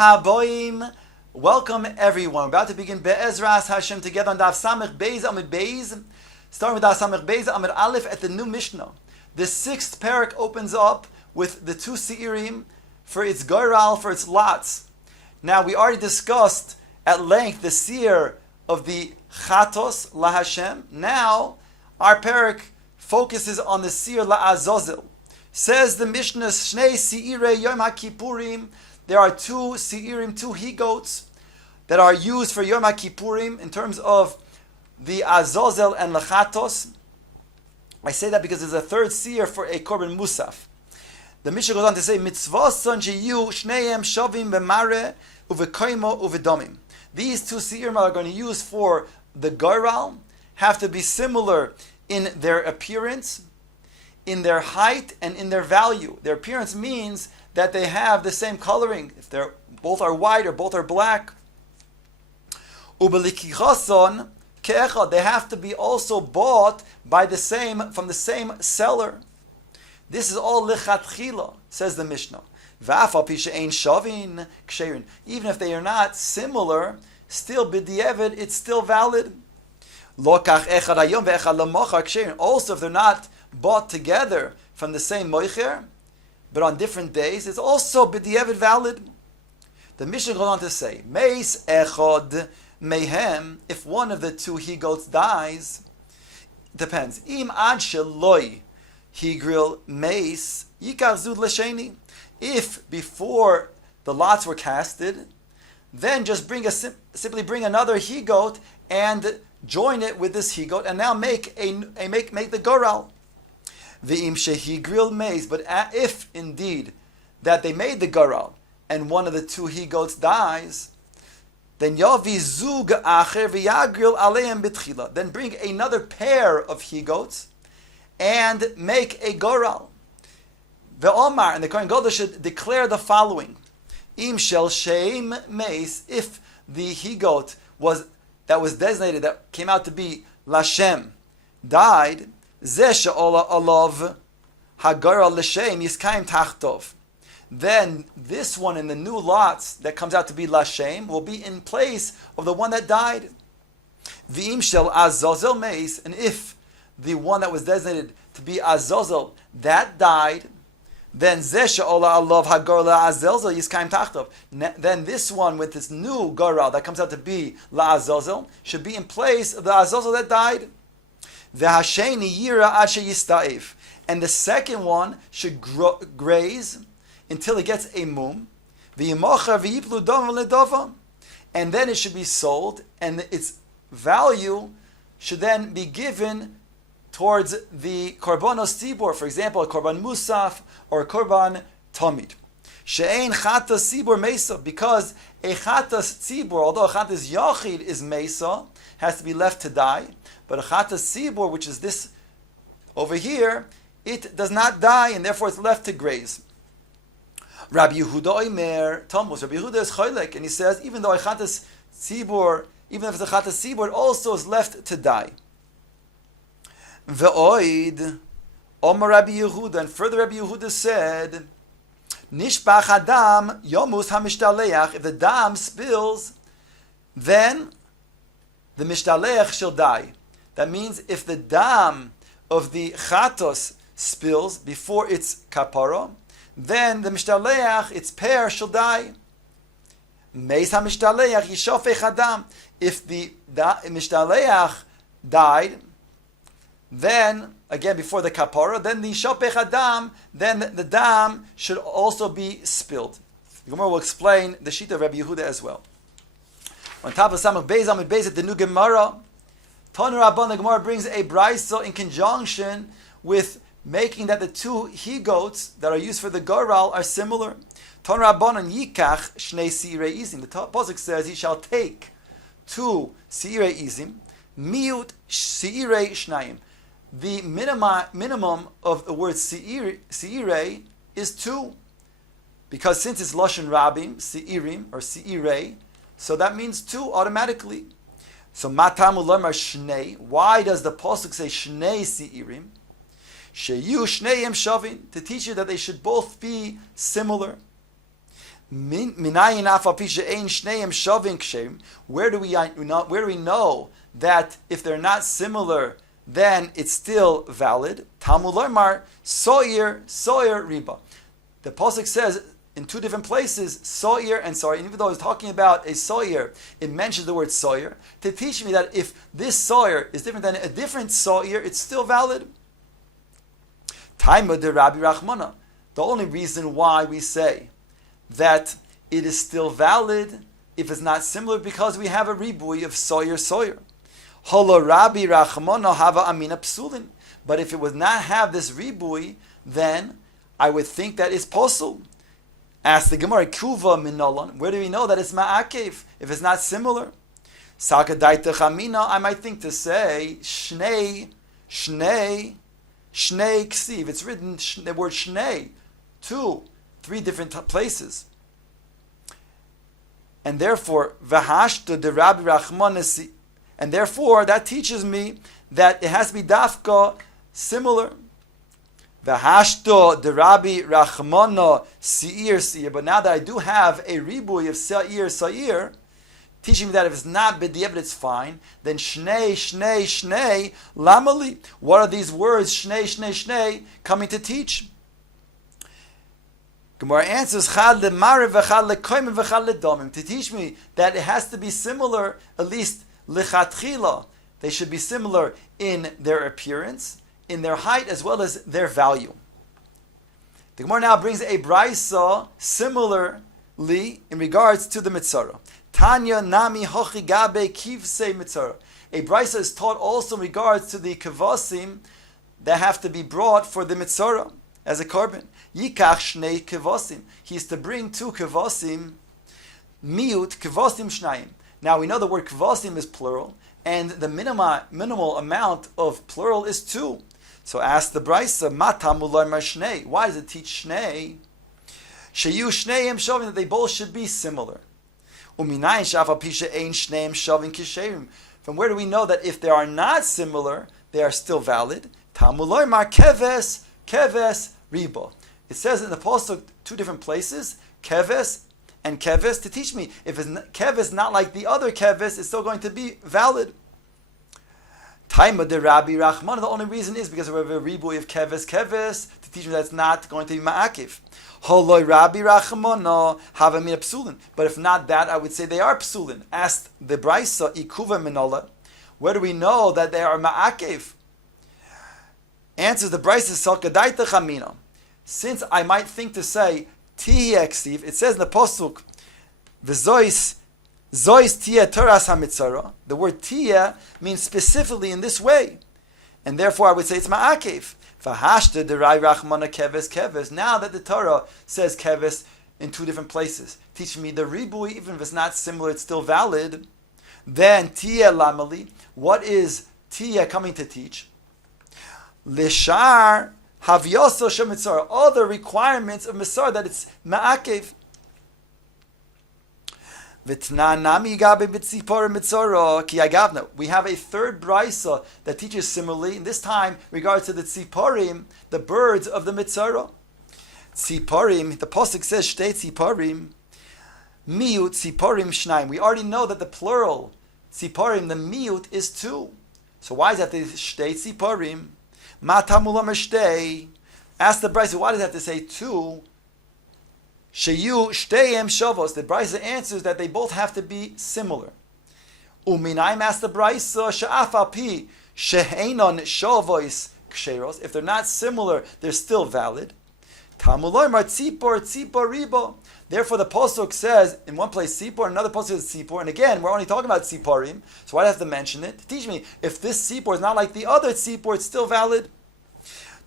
Haboim. Welcome everyone. We're about to begin Be'ezras Hashem together on Daf Samech Beis Amud Beis. Starting with Daf Samech Beis Amud Aleph at the new Mishnah. The sixth parak opens up with the two Seirim for its Goral, for its lots. Now we already discussed at length the Seir of the Chatos La Hashem. Now our parak focuses on the Seir La Azazel. Says the Mishnah, Shnei Seirei Yom HaKippurim. There are two Seirim, two he-goats that are used for Yom HaKippurim in terms of the Azazel and Lechatos. I say that because there's a third Seir for a Korban Musaf. The Mishnah goes on to say, Mitzvason sheyu shneim shavim b'mare uvekoimo uvedomim. These two Seirim are going to use for the Goral, have to be similar in their appearance, in their height, and in their value. Their appearance means that they have the same coloring. If they're both are white or both are black. Ubelikichason ke'echad. They have to be also bought by from the same seller. This is all lichatchila, says the Mishnah. V'afal pi she'ein shavin ksherin. Even if they are not similar, still b'di'evid, it's still valid. Lokach echad hayom ve'echad lamachar ksherin. Also, if they're not bought together from the same moicher, but on different days, it's also b'di'evid valid. The Mishnah goes on to say, Meis echad mehem, if one of the two he-goats dies, depends. Im ad sheloi higril meis yikar zud l'sheni. If before the lots were casted, then just simply bring another he-goat and join it with this he-goat, and now make the goral. V'im shehigril meis, but if indeed that they made the goral and one of the two he-goats dies, then yavi zug acher v'yagril aleim b'tchila. Then bring another pair of he-goats and make a goral. Ve'omar, and the Kohen Gadol should declare the following: Im shel sheim meis, if the he-goat that was designated, that came out to be Lashem, died, zeh she'ola alav hagoral l'shem yiskayim tachtov. Then this one in the new lots that comes out to be Lashem will be in place of the one that died. V'im shel azazel meis, and if the one that was designated to be Azazel that died, then zeh she'ola alav hagoral la'azazel yiskayim tachtov. Then this one with this new goral that comes out to be la'azazel should be in place of the Azazel that died. V'hasheni yira ad sheyistaif, and the second one should graze until it gets a mum. V'yimocher v'yiplu dom v'ledova, and then it should be sold, and its value should then be given towards the korbanos tzibur, for example, a korban musaf or a korban tamid. She'ein chatas tzibur mesa, because a chatas tzibur, although a chatas yachid is mesa, has to be left to die, but a chatas tzibur, which is this over here, it does not die, and therefore it's left to graze. Rabbi Yehuda Omer Tammuz. Rabbi Yehuda is choylek, and he says even though a chatas tzibur, even if it's a chatas tzibur, it also is left to die. Ve'oid Omer Rabbi Yehuda, and further Rabbi Yehuda said, Nishbach Adam Yomus HaMishtaleach. If the dam spills, then the Mishtaleach shall die. That means if the dam of the chatos spills before its kapara, then the Mishtaleach, its pair, shall die. Meis HaMishtaleach Yishofech Adam. If the Mishtaleach died, then, again, before the kapara, then the Shopech Adam, then the dam should also be spilled. The Gemara will explain the Shita of Rabbi Yehuda as well. On top of Samach Beis Amud Beis at the new Gemara, Tanu Rabban, the Gemara brings a brayso in conjunction with making that the two he-goats that are used for the goral are similar. Tanu Rabban and Yikach Shnei Seirei Izim. The Pasuk says he shall take two Seirei Izim, miut Seirei Shnayim. The minimum of the word Seirei is two, because since it's Lashon Rabim, Seirim or Seirei, so that means two automatically. So Matamu Lamar Shnei. Why does the pasuk say Shnei Seirim? Sheyu Shneim Shavin, to teach you that they should both be similar. Minayin af al pi she'ein shneim shavin ksherim. Where do we know that if they're not similar, then it's still valid? Talmud Lomar so'ir riba. The pasuk says in two different places so'ir and so'ir. And even though it's talking about a so'ir, it mentions the word so'ir to teach me that if this so'ir is different than a different so'ir, it's still valid. Taima de Rabbi Rachmana. The only reason why we say that it is still valid if it's not similar because we have a ribui of so'ir. Holo Rabbi Rachmana hava amina psulin. But if it would not have this ribui, then I would think that it's posul. Ask the Gemara, kuva minolan. Where do we know that it's ma'akev if it's not similar? Sakadaita chamina. I might think to say shnei ksiv. It's written the word shnei, 3 different places, and therefore v'hashta de Rabbi Rachmana. And therefore that teaches me that it has to be dafka similar. V'hashto de Rabbi Rachmana seir. But now that I do have a ribui of seir, teaching me that if it's not b'diavad, it's fine. Then shnei lamali. What are these words shnei coming to teach? Gemara answers chad le'marev v'chad le'koyim v'chad le'domim, to teach me that it has to be similar, at least lichatchila. They should be similar in their appearance, in their height, as well as their value. The Gemara now brings a brisa similarly in regards to the mitzvah. Tanya nami hochi gabe kivsei mitzvah. A brisa is taught also in regards to the kavasim that have to be brought for the mitzvah as a korban. Yikach shnei kavasim. He is to bring 2 kavasim. Miut kavasim shnayim. Now we know the word kavasim is plural, and the minimal amount of plural is 2. So ask the brisa, matamul lomar shnei. Why does it teach shnei? Sheyu shneim shavim, that they both should be similar. Uminayin shafal pisha ein shneim shavim kisherim. From where do we know that if they are not similar, they are still valid? Talmud lomar keves riba. It says in the pasuk 2 different places, keves and keves, to teach me if keves not like the other keves, it's still going to be valid. Taima de Rabbi Rachmana. The only reason is because we have a ribui of keves to teach me that it's not going to be ma'akiv. Holoi Rabbi Rachmana have a mina psulin. But if not that, I would say they are psulin. Asked the brisa ikuva minola. Where do we know that they are ma'akiv? Answers the brisa salkadaita chamina. Since I might think to say tiyeksiv, it says in the pasuk v'zois tia toras hamitzara. The word tia means specifically in this way, and therefore I would say it's ma'akev. V'hashta derai rachmana keves. Now that the Torah says keves in 2 different places, teach me the ribui, even if it's not similar, it's still valid. Then tia lamali. What is tia coming to teach? Lishar havyoso shemitzara. All the requirements of mitzara that it's ma'akev. We have a 3rd brisa that teaches similarly, and this time regards to the tziporim, the birds of the mitzvah. Tziporim, the pasuk says shtei tziporim, miut tziporim shnaim. We already know that the plural tziporim, the miut, is 2. So why is that the shtei tziporim? Matamula shtei. Ask the brisa, why does it have to say 2? Sheyu shteyem shavos. The brisa answers that they both have to be similar. Uminaim, asked the brisa, she'afal pi sheheinon shavos ksheros. If they're not similar, they're still valid. Talmud lomar tzipor ribo. Therefore, the pasuk says in one place tzipor, another pasuk says tzipor, and again we're only talking about tziporim. So why do I have to mention it? To teach me if this tzipor is not like the other tzipor, it's still valid.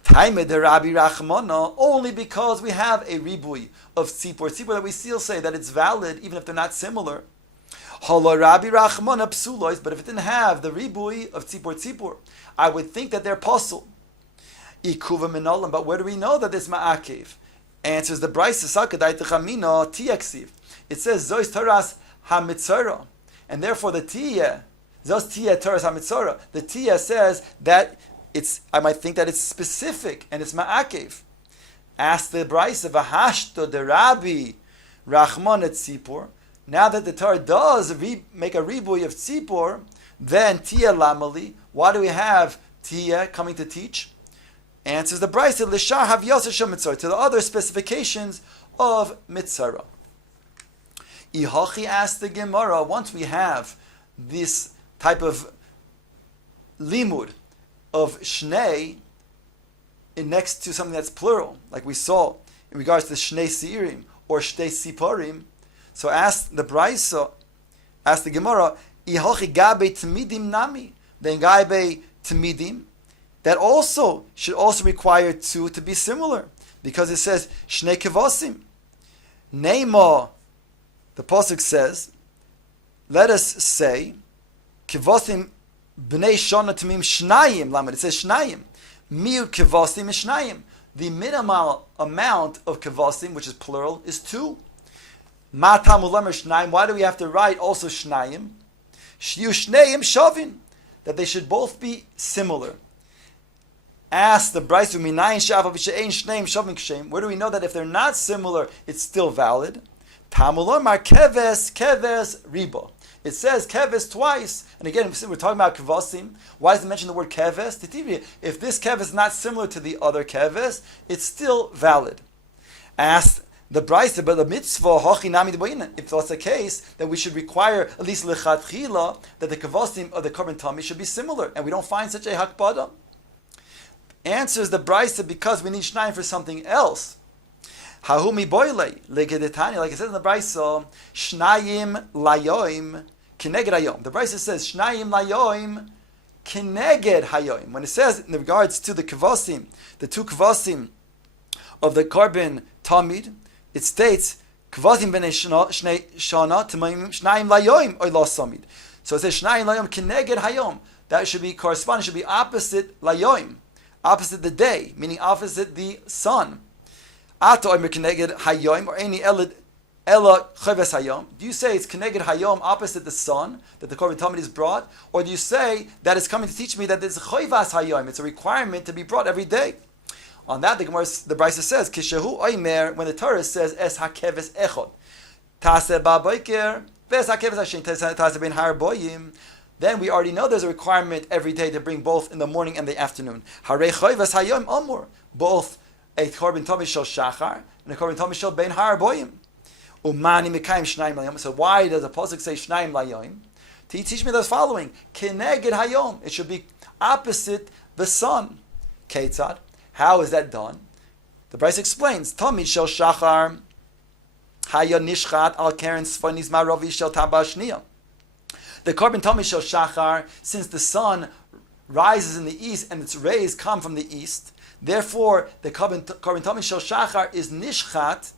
Taime de Rabbi Rachmana, only because we have a ribui of tzipor that we still say that it's valid even if they're not similar. Holo Rabbi Rachmana psulois, but if it didn't have the ribui of tzipor, I would think that they're pasul. Ikuva minolam, but where do we know that this ma'akev? Answers the brisa sakadai techamina tiyaksiv. It says zois taras hamitzara, and therefore the tiya, zos tiya taras hamitzara. The tiya says that I might think that it's specific and it's ma'akev. Ask the brisa v'hashto de Rabbi Rachman et tzipor. Now that the Torah does make a ribui of tzipor, then tia lamali. Why do we have tia coming to teach? Answers the Brisa, l'shar havyasa shel mitzvah, to the other specifications of mitzvah. Ihachi asked the Gemara, once we have this type of limud of shnei next to something that's plural, like we saw in regards to shnei siirim or shtei siparim, so ask the Brisa, ask the Gemara, ihachi gabe tmidim nami, then gabe tmidim, that also should also require two to be similar, because it says shnei kevasim. Neima, the pasuk says, let us say kevasim bnei shana tamim shnayim. Lamed, it says shnayim. Miu kevasim is shnayim. The minimal amount of kevasim, which is plural, is two. Matam ulemer shnayim. Why do we have to write also shnayim? Shiu shnayim shavin, that they should both be similar. Ask the Brisa, where do we know that if they're not similar, it's still valid? Tamulomar keves riba. It says keves twice, and again we're talking about kevasim. Why does it mention the word keves? If this keves is not similar to the other keves, it's still valid. Ask the Brisa, but the mitzvah hachinami debayina. If that's the case, then we should require at least lechatchila that the kevasim of the korban tamid should be similar, and we don't find such a hakbada. Answers the Brisa, because we need shnayim for something else. Hahumi boile legedetani, like it says in the Brisa, shnayim layoim kineged hayom. The Brisa says shnayim layoim kineged hayom. When it says in regards to the kvasim, the two kvasim of the korban tamid, it states kvasim b'nei shana t'mayim shnayim layoim oy samid. So it says shnayim layoim kineged hayom. That should be corresponding, should be opposite layoim. Opposite the day, meaning opposite the sun. Ato omer keneged hayom, or any ella cheves hayom. Do you say it's keneged hayom, opposite the sun, that the korban tamid is brought, or do you say that it's coming to teach me that there's chayvas hayom? It's a requirement to be brought every day. On that, the Brisa says, kishehu omer, when the Torah says es hakeves echod, taseh ba'boiker, ves hakeves hashem taseh ben har boyim. Then we already know there's a requirement every day to bring both in the morning and the afternoon. Harei chayvas hayom amur, both a korban tamid shel shachar and a korban tamid shel ben har boyim. Umani mekayim shnayim layom. So why does the pasuk say shnayim layom? To teach me the following: keneged hayom. It should be opposite the sun. Ketzad. How is that done? The Brisa explains: tamid shel shachar hayon nishchat al keren sfonis maravi shel tabashniya. The korban tamid shel shachar, since the sun rises in the east and its rays come from the east, therefore the korban tamid shel shachar is nishchat,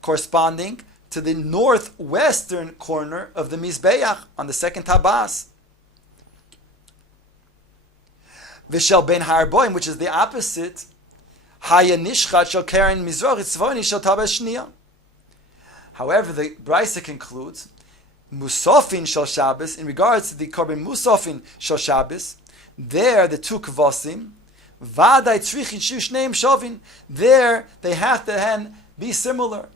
corresponding to the northwestern corner of the mizbeach on the second tabas. V'shel ben har boim, which is the opposite, haya nishchat shel keren mizrach tzvoni shel tabas shniya. However, the Brisa concludes, Musafin shel Shabbos, in regards to the korban Musafin shel Shabbos, there the two kvasim, Vaday tzrichin shu shneim shavin, there they have to then be similar,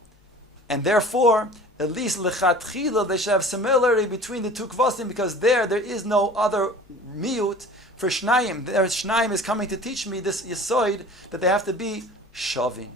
and therefore at least lechatchila they should have similarity between the two kvasim, because there is no other miut for shnayim. There shnayim is coming to teach me this yisoid that they have to be shavin.